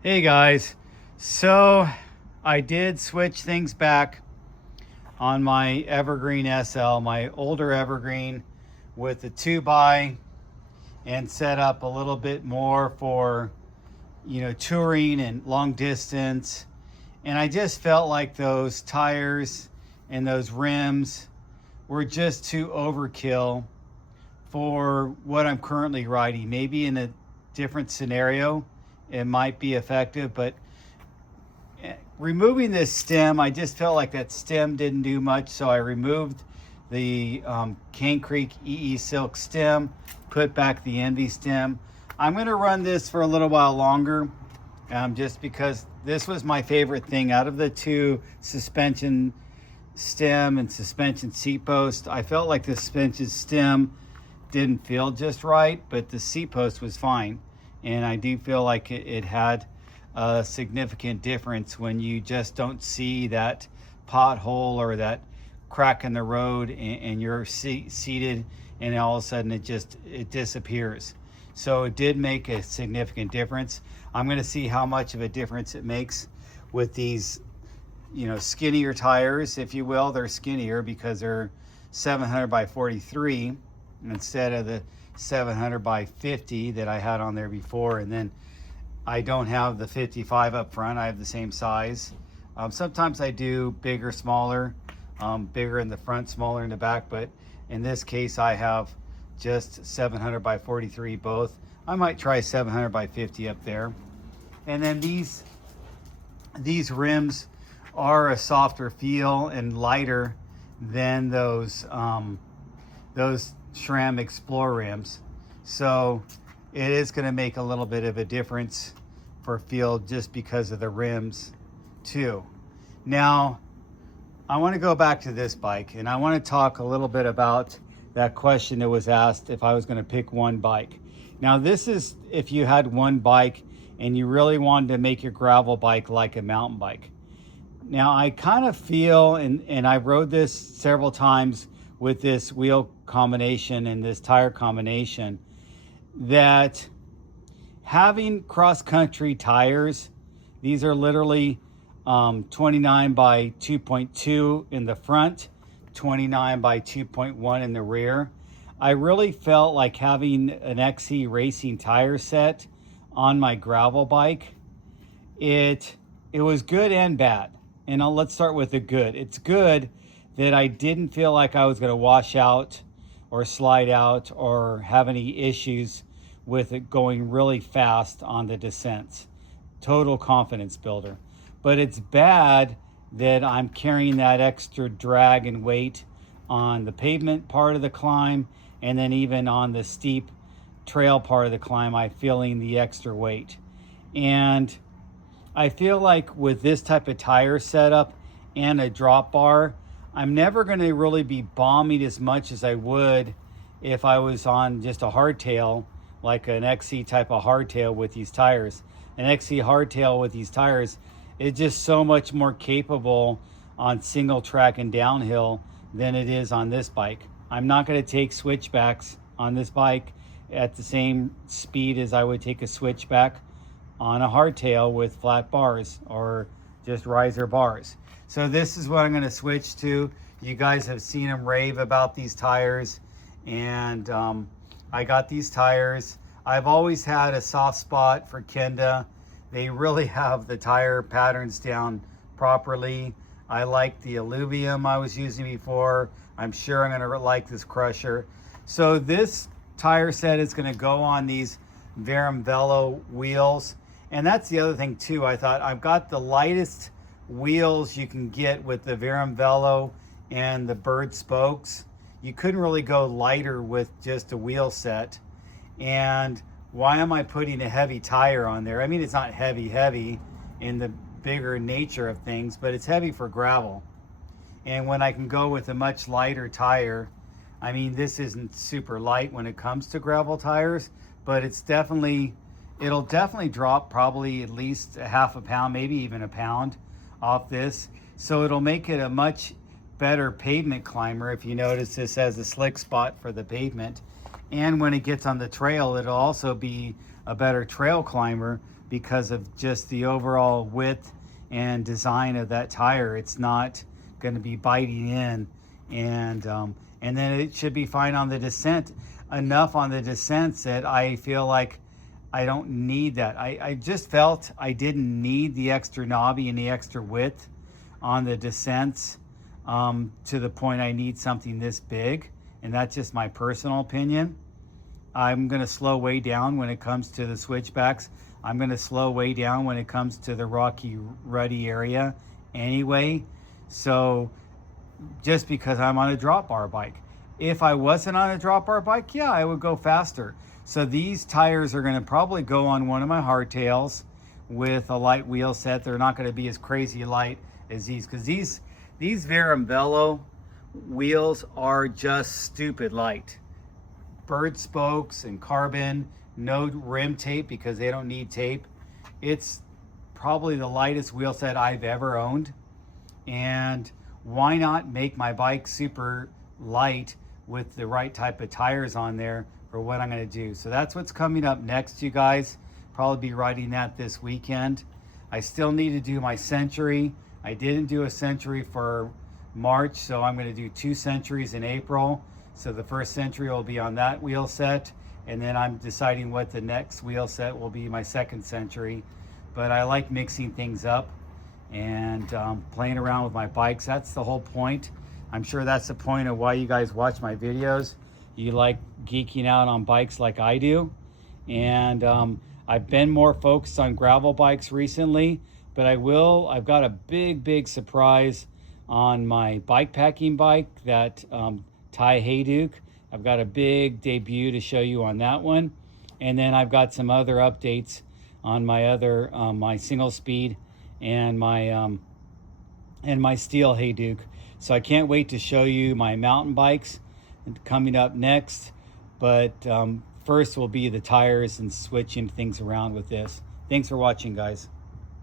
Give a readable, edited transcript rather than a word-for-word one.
Hey guys, so I did switch things back on my Evergreen SL, my older Evergreen with the 2x, and set up a little bit more for, touring and long distance. And I just felt like those tires and those rims were just too overkill for what I'm currently riding. Maybe in a different scenario, it might be effective, but removing this stem, I just felt like that stem didn't do much, so I removed the Cane Creek EE Silk stem, put back the Envy stem. I'm going to run this for a little while longer, just because this was my favorite thing out of the two suspension stem and suspension seat post. I felt like the suspension stem didn't feel just right, but the seat post was fine, and I do feel like it had a significant difference when you just don't see that pothole or that crack in the road, and you're seated, and all of a sudden it disappears. So it did make a significant difference. I'm going to see how much of a difference it makes with these skinnier tires, if you will. They're skinnier because they're 700 by 43 instead of the 700 by 50 that I had on there before. And then I don't have the 55 up front. I have the same size. Sometimes I do bigger, smaller, bigger in the front, smaller in the back, but in this case I have just 700 by 43 both. I might try 700 by 50 up there. And then these rims are a softer feel and lighter than those SRAM Explorer rims. So it is going to make a little bit of a difference for feel just because of the rims too. Now, I want to go back to this bike, and I want to talk a little bit about that question that was asked if I was going to pick one bike. Now, this is if you had one bike and you really wanted to make your gravel bike like a mountain bike. Now, I kind of feel, and I rode this several times with this wheel combination and this tire combination, that having cross-country tires, these are literally 29 by 2.2 in the front, 29 by 2.1 in the rear. I really felt like having an XC racing tire set on my gravel bike. It was good and bad. And let's start with the good. It's good that I didn't feel like I was going to wash out or slide out or have any issues with it going really fast on the descents. Total confidence builder. But it's bad that I'm carrying that extra drag and weight on the pavement part of the climb, and then even on the steep trail part of the climb, I'm feeling the extra weight. And I feel like with this type of tire setup and a drop bar, I'm never going to really be bombing as much as I would if I was on just a hardtail, like an XC type of hardtail with these tires. An XC hardtail with these tires is just so much more capable on single track and downhill than it is on this bike. I'm not going to take switchbacks on this bike at the same speed as I would take a switchback on a hardtail with flat bars or just riser bars. So this is what I'm going to switch to. You guys have seen them rave about these tires, and I got these tires. I've always had a soft spot for Kenda. They really have the tire patterns down properly. I like the alluvium I was using before. I'm sure I'm going to like this Crusher. So this tire set is going to go on these Verum Velo wheels. And that's the other thing too. I thought I've got the lightest wheels you can get with the Verum Velo and the Bird spokes. You couldn't really go lighter with just a wheel set. And why am I putting a heavy tire on there? I mean, it's not heavy in the bigger nature of things, but it's heavy for gravel. And when I can go with a much lighter tire, I mean, this isn't super light when it comes to gravel tires, but it'll definitely drop probably at least a half a pound, maybe even a pound off this. So it'll make it a much better pavement climber. If you notice, this has a slick spot for the pavement. And when it gets on the trail, it'll also be a better trail climber because of just the overall width and design of that tire. It's not going to be biting in, and then it should be fine on the descent. Enough on the descents that I feel like I don't need that. I just felt I didn't need the extra knobby and the extra width on the descents, to the point I need something this big, and that's just my personal opinion. I'm going to slow way down when it comes to the switchbacks. I'm going to slow way down when it comes to the rocky, ruddy area anyway. So just because I'm on a drop bar bike. If I wasn't on a drop bar bike, yeah, I would go faster. So these tires are going to probably go on one of my hardtails with a light wheel set. They're not going to be as crazy light as these, because these Verum Velo wheels are just stupid light. Bird spokes and carbon, no rim tape because they don't need tape. It's probably the lightest wheel set I've ever owned. And why not make my bike super light with the right type of tires on there for what I'm going to do? So that's what's coming up next, you guys. Probably be riding that this weekend. I still need to do my Century. I didn't do a Century for March, so I'm going to do 2 Centuries in April. So the first Century will be on that wheel set, and then I'm deciding what the next wheel set will be, my second Century. But I like mixing things up and playing around with my bikes. That's the whole point. I'm sure that's the point of why you guys watch my videos. You like geeking out on bikes like I do. And I've been more focused on gravel bikes recently, but I've got a big surprise on my bike packing bike, that Thai Hayduke. I've got a big debut to show you on that one. And then I've got some other updates on my other, my single speed and my steel Hayduke. So I can't wait to show you my mountain bikes coming up next. But first will be the tires and switching things around with this. Thanks for watching, guys.